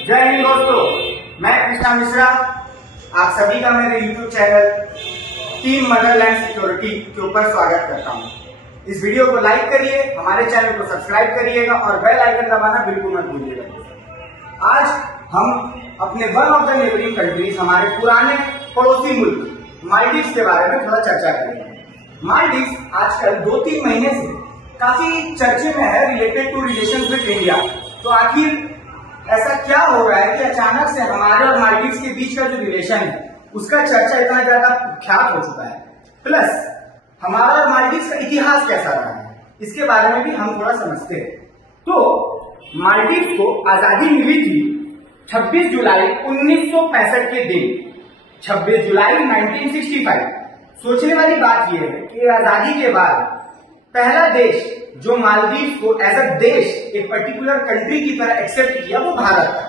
जय हिंद दोस्तों, मैं कृष्णा मिश्रा आप सभी का मेरे YouTube channel team Motherland security के ऊपर स्वागत करता हूं। इस वीडियो को लाइक करिए, हमारे चैनल को सब्सक्राइब करिएगा और बेल आइकन दबाना बिल्कुल मत भूलिएगा। आज हम अपने one of the neighbouring countries, हमारे पुराने पड़ोसी मुल्क मालदीव्स के बारे में थोड़ा चर्चा करेंगे। मालदीव्स आजकल 2-3 महीने से काफी चर्चे में है related to relations with India. तो आखिर ऐसा क्या हो रहा है कि अचानक से हमारे और मालदीव्स के बीच का जो रिलेशन है उसका चर्चा इतना ज्यादा ख्यात हो चुका है। प्लस हमारा और मालदीव्स का इतिहास कैसा रहा है इसके बारे में भी हम थोड़ा समझते हैं। तो मालदीव्स को आजादी मिली थी 26 जुलाई 1965 के दिन, 26 जुलाई 1965। सोचने वाली बात यह है कि आजादी के बाद पहला देश जो मालदीव्स को एज अ देश एक पर्टिकुलर कंट्री की तरह एक्सेप्ट किया वो भारत था।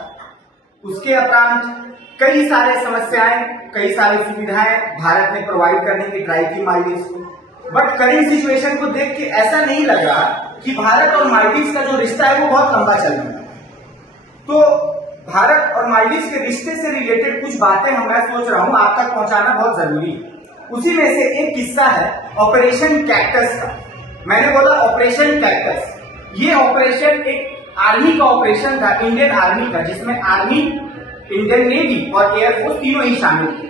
उसके उपरांत कई सारे समस्याएं, कई सारी सुविधाएं भारत ने प्रोवाइड करने की ट्राई की मालदीव्स को। बट करंट सिचुएशन को देख के ऐसा नहीं लग रहा कि भारत और मालदीव्स का जो रिश्ता है वो बहुत लंबा चल रहा है। तो भारत और मालदीव्स के रिश्ते से रिलेटेड कुछ बातें मैं सोच रहा हूं आप तक पहुंचाना बहुत जरूरी है। उसी में से एक किस्सा है ऑपरेशन कैक्टस का। मैंने बोला ऑपरेशन कैक्टस, ये ऑपरेशन एक आर्मी का ऑपरेशन था, इंडियन आर्मी का, जिसमें आर्मी, इंडियन नेवी और एयरफोर्स तीनों ही शामिल थे।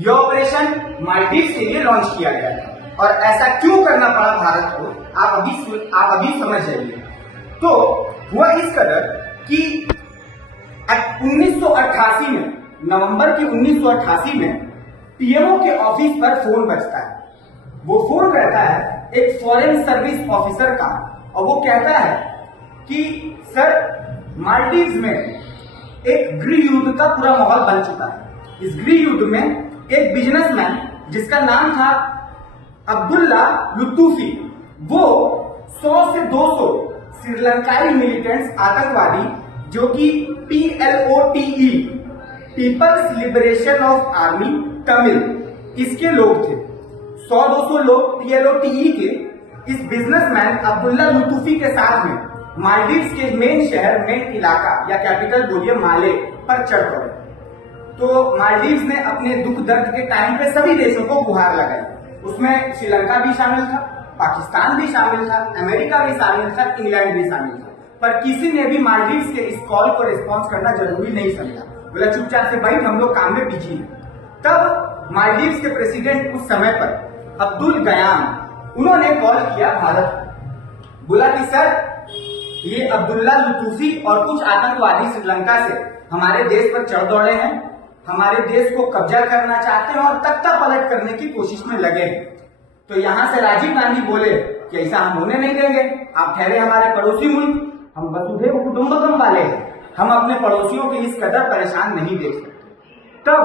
यह ऑपरेशन मालदीव्स के लिए लॉन्च किया गया था। और ऐसा क्यों करना पड़ा भारत को आप अभी समझ जाइए। तो हुआ इस कदर कि 1988 में, नवंबर के 1988 में पीएमओ के ऑफिस पर फोन बजता है। वो फोन रहता है एक फॉरेन सर्विस ऑफिसर का और वो कहता है कि सर, मालदीव्स में एक गृह युद्ध का पूरा माहौल बन चुका है। इस गृह युद्ध में एक बिजनेसमैन जिसका नाम था अब्दुल्ला लुतूफी, वो 100 से 200 श्रीलंकाई मिलिटेंट्स आतंकवादी जो कि PLOTE, people's liberation of army Tamil, इसके लोग थे। 100-200 लोग PLOTE के इस बिजनेसमैन अब्दुल्ला लुतूफी के साथ में मालदीव्स के मेन शहर, मेन इलाका या कैपिटल बोलिए माले पर चढ़ पड़े। तो मालदीव्स ने अपने दुख दर्द के टाइम पे सभी देशों को गुहार लगाई। उसमें श्रीलंका भी शामिल था, पाकिस्तान भी शामिल था, अमेरिका भी शामिल था, इंग्लैंड भी शामिल था। पर किसी ने भी मालदीव्स के इस कॉल को रिस्पॉन्स करना जरूरी नहीं समझा। बोला चुपचाप से बैठ, हम लोग काम में बिजी हैं। तब मालदीव्स के प्रेसिडेंट उस समय पर अब्दुल गयाम, उन्होंने कॉल किया भारत, बोला कि सर, ये अब्दुल्ला लुतूफी और कुछ आतंकवादी श्रीलंका से हमारे देश पर चढ़ दौड़े हैं, हमारे देश को कब्जा करना चाहते हैं और तख्ता पलट करने की कोशिश में लगे हैं। तो यहां से राजीव गांधी बोले कि ऐसा हम होने नहीं देंगे, आप ठहरे हमारे पड़ोसी मुल्क, हम वसुधैव कुटुंबकम वाले हैं, हम अपने पड़ोसियों के इस कदर परेशान नहीं देख सकते। तब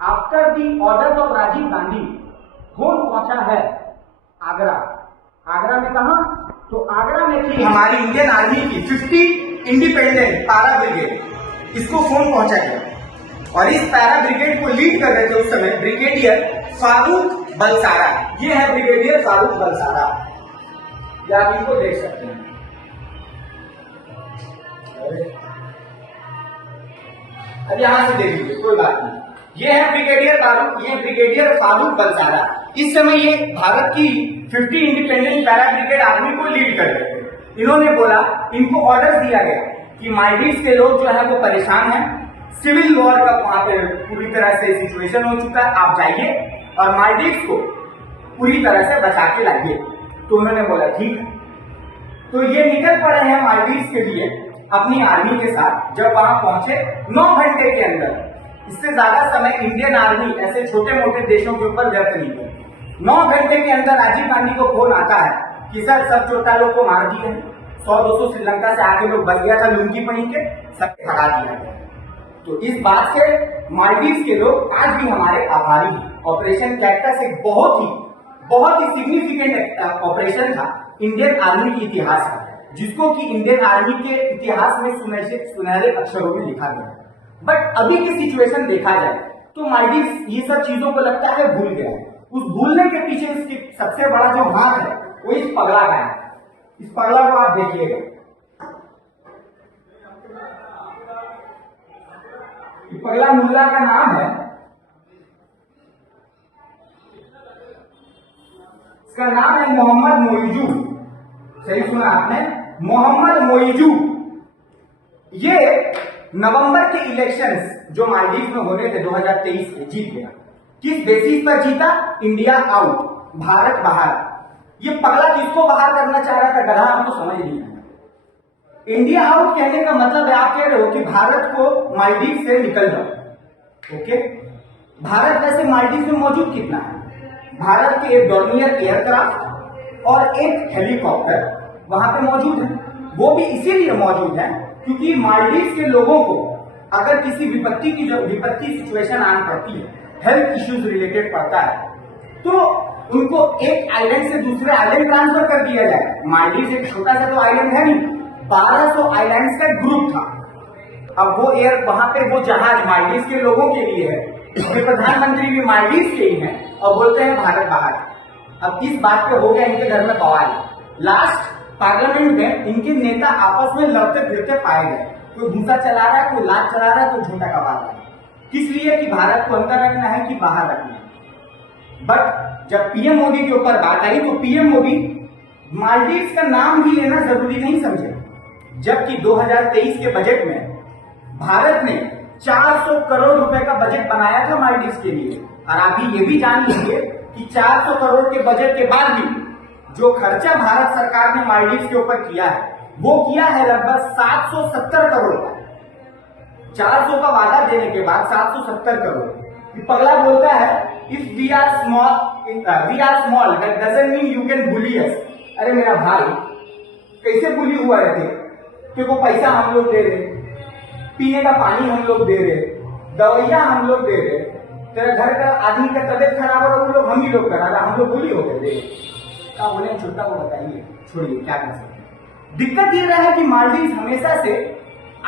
after the order of Rajiv Gandhi phone पहुंचा है आगरा। आगरा में कहा? तो आगरा में थी हमारी इंडियन आर्मी की 50 इंडिपेंडेंट पैरा ब्रिगेड, इसको फोन पहुंचा गया। और इस पैरा ब्रिगेड को लीड कर रहे थे उस समय ब्रिगेडियर फारूक बलसारा। ये है ब्रिगेडियर फारूक बलसारा, या आप इनको देख सकते हैं। अब यहां से देख लीजिए, कोई बात नहीं। ये है ब्रिगेडियर फारूक बलसारा। इस समय ये भारत की 50 इंडिपेंडेंट पैरा ब्रिगेड आर्मी को लीड कर रहे थे। इन्होंने बोला, इनको ऑर्डर दिया गया कि मालदीव्स के लोग जो है वो परेशान हैं, सिविल वॉर का वहां पे पूरी तरह से सिचुएशन हो चुका है, आप जाइए और मालदीव्स को पूरी तरह से बचा के लाइए। तो उन्होंने बोला ठीक है। तो ये निकल पड़े हैं मालदीव्स के लिए अपनी आर्मी के साथ। जब वहां पहुंचे 9 घंटे के अंदर, इससे ज्यादा समय इंडियन आर्मी ऐसे छोटे मोटे देशों के ऊपर व्यर्थ नहीं करती। 9 घंटे के अंदर राजीव गांधी को फोन आता है कि सर, सब चोटालों को मार दिए, 100-200 श्रीलंका से आके लोग बच गया था लुंगी पहन के, सब हटा दिया गया। तो इस बात से मालदीव्स के लोग आज भी हमारे आभारी हैं। ऑपरेशन कैक्टस एक बहुत ही सिग्निफिकेंट ऑपरेशन था इंडियन आर्मी के इतिहास का, जिसको कि इंडियन आर्मी के इतिहास में सुनहरे अक्षरों में लिखा गया। बट अभी की सिचुएशन देखा जाए तो मालदीव्स ये सब चीजों को लगता है भूल गया है। उस भूलने के पीछे इसकी सबसे बड़ा जो हाथ है वो इस पगला का है। इस पगला को आप देखिएगा, पगला मुल्ला का नाम है, इसका नाम है मोहम्मद मोइजू। सही सुना आपने, मोहम्मद मोइजू। ये नवंबर के इलेक्शंस जो मालदीव में होने थे 2023 के, जीत गया। किस बेसिस पर जीता? इंडिया आउट, भारत बाहर। ये पगला किसको बाहर करना चाह रहा था, गधा हमको समझ नहीं आया। इंडिया आउट कहने का मतलब है, आप कह रहे हो कि भारत को मालदीव से निकल जाओ। ओके, भारत वैसे मालदीव में मौजूद कितना है? भारत के एक डॉर्नियर एयरक्राफ्ट और एक हेलीकॉप्टर वहां पे मौजूद है। वो भी इसीलिए मौजूद है क्योंकि मालदीव के लोगों को अगर किसी विपत्ति सिचुएशन आन पड़ती है, हेल्थ इश्यूज रिलेटेड पड़ता है, तो उनको एक आइलैंड से दूसरे आइलैंड ट्रांसफर कर दिया जाए। मालदीव एक छोटा सा तो आइलैंड है नहीं, 1200 आइलैंड्स का ग्रुप था। अब वो वहां पे वो जहाज मालदीव के लोगों के लिए है, प्रधानमंत्री भी मालदीव के ही हैं और बोलते हैं भारत बाहर। अब इस बात पे हो गया इनके घर में बवाल। लास्ट पार्लियामेंट में इनके नेता आपस में लड़ते फिरते पाए गए। कोई भूसा चला रहा है, कोई लात चला रहा है, कोई झूठा कबार रहा है। किस लिए? कि भारत को अंदर रखना है कि बाहर रखना है। बट जब पीएम मोदी के ऊपर बात आई तो पीएम मोदी मालदीव का नाम भी लेना जरूरी नहीं समझे। जबकि 2023 के बजट में भारत ने 400 करोड़ रुपए का बजट बनाया था मालदीव के लिए। और आप ये भी जान लीजिए कि 400 करोड़ के बजट के बाद भी जो खर्चा भारत सरकार ने मालदीव के ऊपर किया है, वो किया है लगभग 770 करोड़ का। 400 का वादा देने के बाद 770 करोड़। पगला बोलता है if we are small that doesn't mean you can bully us. अरे मेरा भाई, कैसे बुली हुआ रहते? क्योंकि पैसा हम लोग दे रहे, पीने का पानी हम लोग दे रहे, दवाइयां हम लोग दे रहे, तेरा घर का आदमी का तबियत खराब हो रहा है, हम ही लोग करा रहा, हम लोग बुली हो गए। क्या बोले छोटा को बताइए, छोड़िए क्या कर सकते हैं। दिक्कत ये रहा है कि मालदीव हमेशा से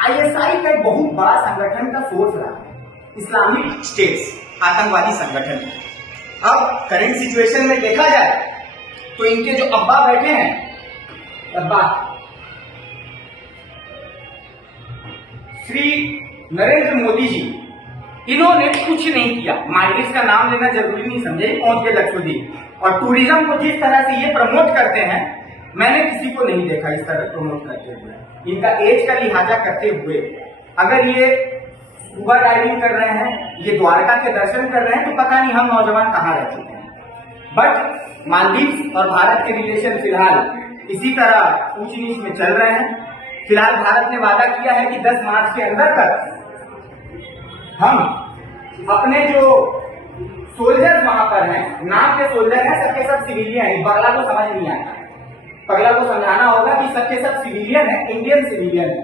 आईएसआई का एक बहुत बड़ा संगठन का सोर्स रहा है, इस्लामिक स्टेट्स आतंकवादी संगठन। अब करंट सिचुएशन में देखा जाए तो इनके जो अब्बा बैठे हैं, अब्बा श्री नरेंद्र मोदी जी, इन्होंने कुछ नहीं किया। मालदीव का नाम लेना जरूरी नहीं समझे, पहुंच गए लक्षद्वीप। और टूरिज्म को जिस तरह से ये प्रमोट करते हैं, मैंने किसी को नहीं देखा इस तरह प्रमोट करते हुए। इनका एज का लिहाजा करते हुए अगर ये स्कूबा डाइविंग कर रहे हैं, ये द्वारका के दर्शन कर रहे हैं, तो पता नहीं हम नौजवान कहाँ रह चुके हैं। बट मालदीव और भारत के रिलेशन फिलहाल इसी तरह ऊंच नीच में चल रहे हैं। फिलहाल भारत ने वादा किया है कि 10 मार्च के अंदर तक हम अपने जो सोल्जर्स वहां पर हैं, नाम के सोल्जर हैं, सबके सब सिविलियन है। पगला को समझ नहीं आता, पगला को समझाना होगा कि सबके सब सिविलियन है, इंडियन सिविलियन है,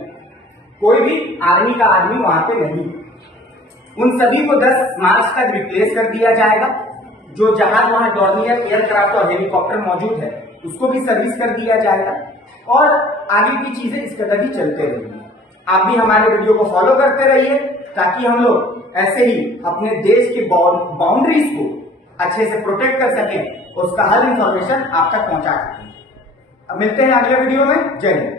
कोई भी आर्मी का आदमी वहां पे नहीं। उन सभी को 10 मार्च तक रिप्लेस कर दिया जाएगा। जो जहाज वहां डॉर्नियर एयरक्राफ्ट और हेलीकॉप्टर मौजूद है, उसको भी सर्विस कर दिया जाएगा और आगे की चीजें इस कदर ही चलते रहेंगी। आप भी हमारे वीडियो को फॉलो करते रहिए ताकि हम लोग ऐसे ही अपने देश के बाउंड्रीज को अच्छे से प्रोटेक्ट कर सकें और उसका हर इंफॉर्मेशन आप तक पहुंचा सकें। अब मिलते हैं अगले वीडियो में। जय हिंद।